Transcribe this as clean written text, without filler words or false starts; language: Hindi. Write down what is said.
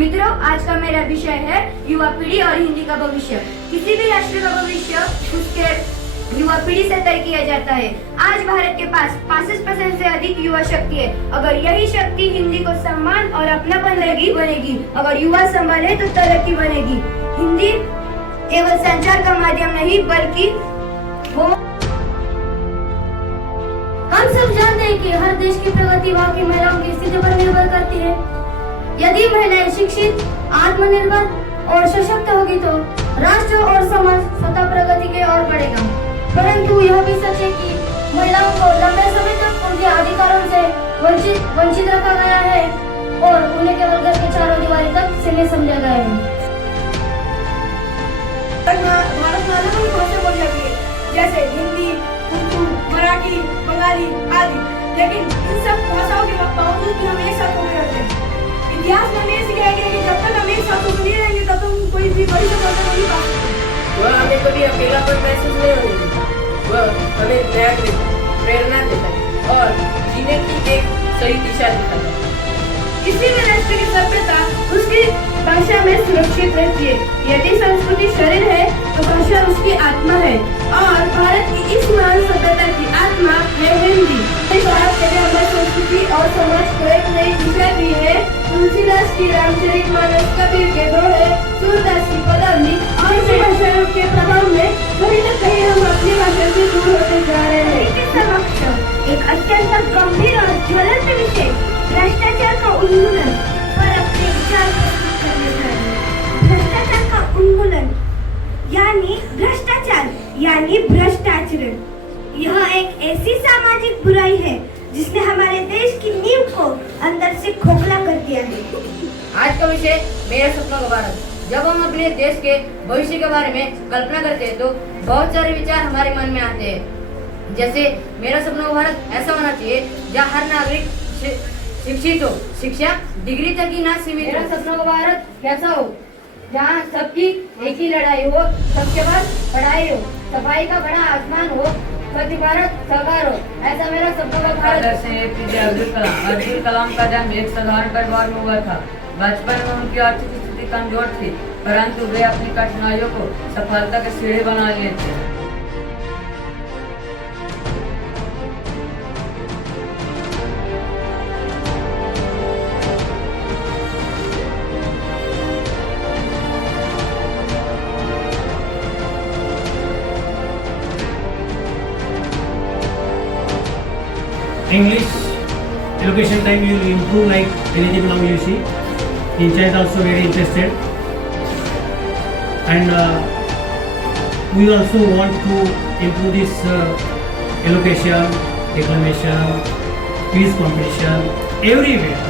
मित्रों, आज का मेरा विषय है युवा पीढ़ी और हिंदी का भविष्य। किसी भी राष्ट्र का भविष्य उसके युवा पीढ़ी से तय किया जाता है। आज भारत के पास 65% से अधिक युवा शक्ति है। अगर यही शक्ति हिंदी को सम्मान और अपनापन देगी बनेगी। अगर युवा संभाले तो तरक्की बनेगी। हिंदी केवल संचार का माध्यम नहीं बल्कि वो हम सब जानते हैं कि हर देश की प्रगति वहाँ की महिलाओं की स्थिति पर निर्भर करती है। यदि महिलाएं शिक्षित, आत्मनिर्भर और सशक्त होगी तो राष्ट्र और समाज सतत प्रगति की ओर बढ़ेगा। परंतु यह भी सच है कि महिलाओं को लंबे समय तक उनके अधिकारों से वंचित रखा गया है और उन्हें केवल घर के चारों दीवारी तक सीमित समझा गया है। भारत में अलग अलग भाषा बोली जाती है, जैसे हिंदी, उर्दू, मराठी, बंगाली आदि। लेकिन इन सब भाषाओं के बावजूद भी हम एक साथ होकर रहते हैं। इतिहास में हमें सिखाया गया है कि जब तक हम एक साथ होकर नहीं रहेंगे तब तक हम कोई भी बड़ी सफलता नहीं पा सकते। वह हमें कभी अकेलापन महसूस नहीं होने देता। वह हमें त्याग देता, प्रेरणा देता है और जीने की एक सही दिशा दिखाता है। किसी भी राष्ट्र की सभ्यता उसकी भाषा में सुरक्षित रहती है। यदि संस्कृति शरीर है तो भाषा उसकी आत्मा है और भारत की इस महान सभ्यता की आत्मा है हिंदी। भारत ने हमारी संस्कृति और समाज को एक नई दिशा दी है। तुलसीदास की रामचरितमानस, कबीर के दोहे, सूरदास की पदावली और इसी भाषा के प्रभाव में कहीं न कहीं हम अपनी भाषा से दूर होते जा रहे हैं। एक अत्यंत गंभीर और ज्वलंत विषय भ्रष्टाचार का उन्मूलन पर अपने विचार प्रस्तुत करने जा रहे हैं। भ्रष्टाचार का उन्मूलन यानी भ्रष्टाचरण। यह एक ऐसी सामाजिक बुराई है जिसने हमारे देश की नींव को अंदर से खोखला कर दिया है। आज का विषय मेरे सपनों का भारत। जब हम अपने देश के भविष्य के बारे में कल्पना करते हैं तो बहुत सारे विचार हमारे मन में आते हैं। जैसे मेरा सपना का भारत ऐसा होना चाहिए जहाँ हर नागरिक शिक्षित हो, शिक्षा डिग्री तक ही ना सीमित। मेरा सपना का भारत कैसा हो जहाँ सबकी एक ही लड़ाई हो, सबके पास पढ़ाई हो, सफाई का बड़ा आसमान हो, स्वच्छ भारत साकार हो। ऐसा मेरा सपना का भारत। से एपीजे अब्दुल कलाम का जन्म एक साधारण परिवार में हुआ था। बचपन में उनकी आर्थिक स्थिति कमजोर थी, परंतु वे अपनी कठिनाइयों को सफलता के सीढ़ी बना लिए थे। English education time will improve like anything now you see. In child also very interested, and we also want to improve this elocution, declamation, quiz competition everywhere.